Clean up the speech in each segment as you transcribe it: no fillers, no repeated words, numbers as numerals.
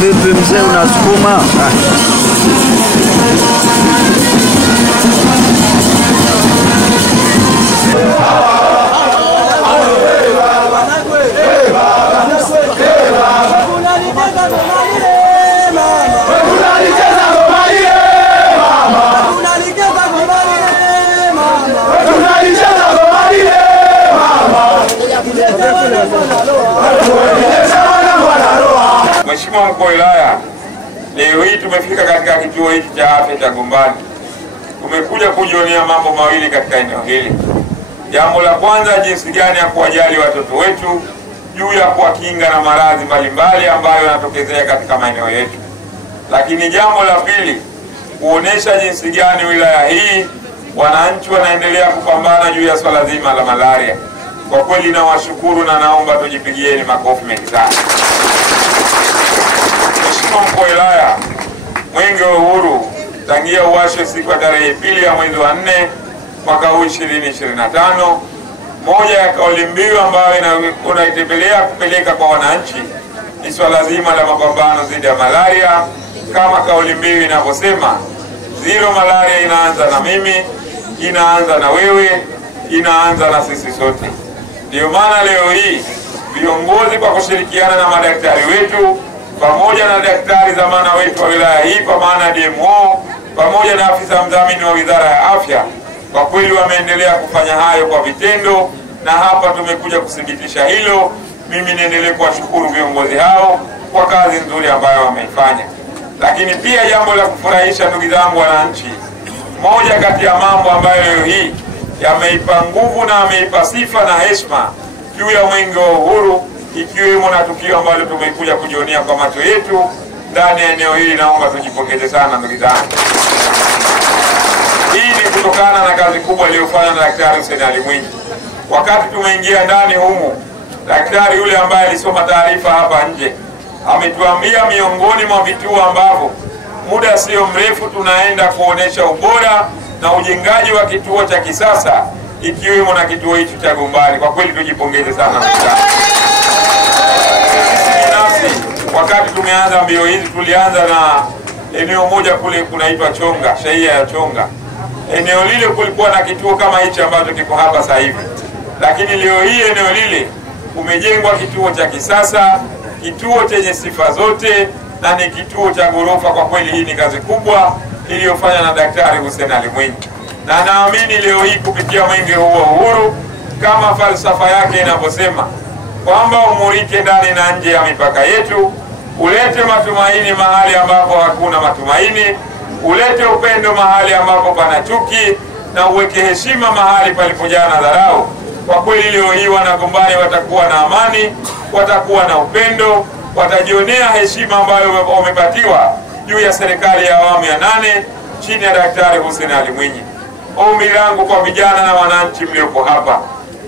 Vipi mzee, unasukuma? Mheshimiwa Mkuu wa Wilaya, leo hii tumefika katika kituo hiki cha afya cha Gombani. Tumekuja kujionea mambo mawili katika eneo hili. Jambo la kwanza, jinsi gani ya kuwajali watoto wetu juu ya kuwakinga na maradhi mbalimbali ambayo yanatokezea katika maeneo yetu. Lakini jambo la pili, kuonesha jinsi gani wilaya hii wananchi wanaendelea kupambana juu ya swala zima la malaria. Kwa kweli nawashukuru na naomba tujipigieni makofi mengi sana. Mheshimiwa Mkuu wa Wilaya, Mwenge wa Uhuru tangia uwashwe siku ya tarehe 2 ya mwezi wa 4 mwaka huu 2025, moja ya kauli mbiu ambayo unaitembelea kupeleka kwa wananchi ni swala zima la mapambano dhidi ya malaria, kama kauli mbiu inavyosema, zero malaria inaanza na mimi, inaanza na wewe, inaanza na sisi sote. Ndio maana leo hii viongozi kwa kushirikiana na madaktari wetu pamoja na daktari zamana wetu wa wilaya hii kwa maana DMO pamoja na afisa mdhamini wa Wizara ya Afya, kwa kweli wameendelea kufanya hayo kwa vitendo, na hapa tumekuja kuthibitisha hilo. Mimi niendelee kuwashukuru viongozi hao kwa kazi nzuri ambayo wameifanya. Lakini pia jambo la kufurahisha, ndugu zangu wananchi, moja kati ya mambo ambayo leo hii yameipa nguvu na ameipa sifa na heshima juu ya Mwenge wa Uhuru, ikiwemo na tukio ambalo tumekuja kujionea kwa macho yetu ndani ya eneo hili. Naomba tujipongeze sana ndugu zangu. Hii ni kutokana na kazi kubwa iliyofanywa na Daktari Hussein Ali Mwinyi. Wakati tumeingia ndani humu, daktari yule ambaye alisoma taarifa hapa nje ametuambia miongoni mwa vituo ambavyo muda sio mrefu tunaenda kuonesha ubora na ujengaji wa kituo cha kisasa, ikiwemo na kituo hicho cha Gombani. Kwa kweli tujipongeze sana ndugu zangu. Wakati tumeanza mbio hizi tulianza na eneo moja kule kunaitwa Chonga, shehia ya Chonga. Eneo lile kulikuwa na kituo kama hichi ambacho kiko hapa sasa hivi. Lakini leo hii eneo lile kumejengwa kituo cha kisasa, kituo chenye sifa zote, na ni kituo cha ghorofa. Kwa kweli hii ni kazi kubwa iliyofanywa na Daktari Hussein Ali Mwinyi. Na naamini leo hii kupitia Mwenge huu wa Uhuru, kama falsafa yake inavyosema, kwamba umurike ndani na nje ya mipaka yetu, ulete matumaini mahali ambapo hakuna matumaini, ulete upendo mahali ambapo pana chuki, na uweke heshima mahali palipojaa na dharau. Kwa kweli leo hii Wanagombani watakuwa na amani, watakuwa na upendo, watajionea heshima ambayo wamepatiwa juu ya serikali ya awamu ya 8 chini ya Daktari Hussein Ali Mwinyi. Ombi langu kwa vijana na wananchi mliopo hapa,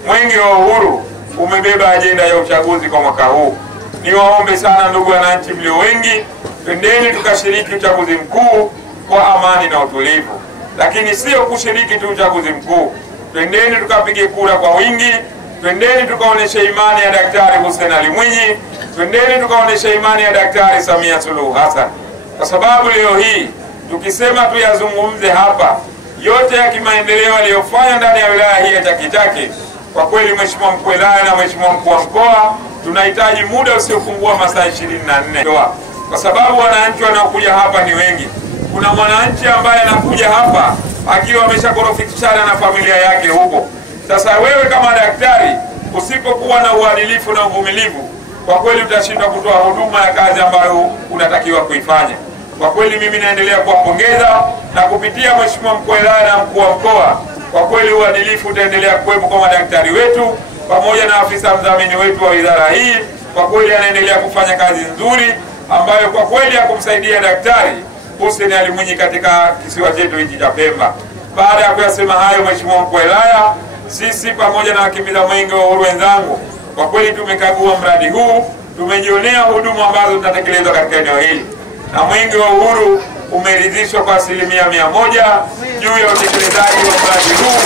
Mwenge wa Uhuru umebeba ajenda ya uchaguzi kwa mwaka huu. Niwaombe sana ndugu wananchi mlio wengi, twendeni tukashiriki uchaguzi mkuu kwa amani na utulivu. Lakini sio kushiriki tu uchaguzi mkuu, twendeni tukapige kura kwa wingi, twendeni tukaonesha imani ya Daktari Hussein Ali Mwinyi, twendeni tukaonesha imani ya Daktari Samia Suluhu Hassan. Kwa sababu leo hii tukisema tuyazungumze hapa yote ya kimaendeleo aliyofanya ndani ya wilaya hii ya Chake Chake, kwa kweli Mheshimiwa Mkuu wa Wilaya na Mheshimiwa Mkuu wa Mkoa, tunahitaji muda usiopungua masaa 24. Kwa sababu wananchi wanaokuja hapa ni wengi. Kuna mwananchi ambaye anakuja hapa akiwa ameshakorofishana na familia yake huko. Sasa wewe kama daktari usipokuwa na uadilifu na uvumilivu, kwa kweli utashindwa kutoa huduma ya kazi ambayo unatakiwa kuifanya. Kwa kweli mimi naendelea kuwapongeza, na kupitia Mheshimiwa Mkuu wa Wilaya na Mkuu wa Mkoa, kwa kweli uadilifu utaendelea kuwepo kwa madaktari wetu pamoja na afisa mdhamini wetu wa wizara hii. Kwa kweli anaendelea kufanya kazi nzuri ambayo kwa kweli ya kumsaidia Daktari Hussein Ali Mwinyi katika kisiwa chetu hiki cha Pemba. Baada ya kuyasema hayo, Mheshimiwa Mkuu wa Wilaya, sisi pamoja na wakimbiza Mwenge wa Uhuru wenzangu, kwa kweli tumekagua mradi huu, tumejionea huduma ambazo zinatekelezwa katika eneo hili, na Mwenge wa Uhuru umeridhishwa kwa 100% juu ya utekelezaji wa mradi huu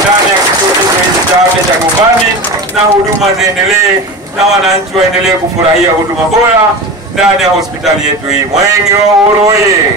ndani ya kituo chetu cha afya cha Gombani, na huduma ziendelee na wananchi waendelee kufurahia huduma bora ndani ya hospitali yetu hii. Mwenge wa Uhuru oye!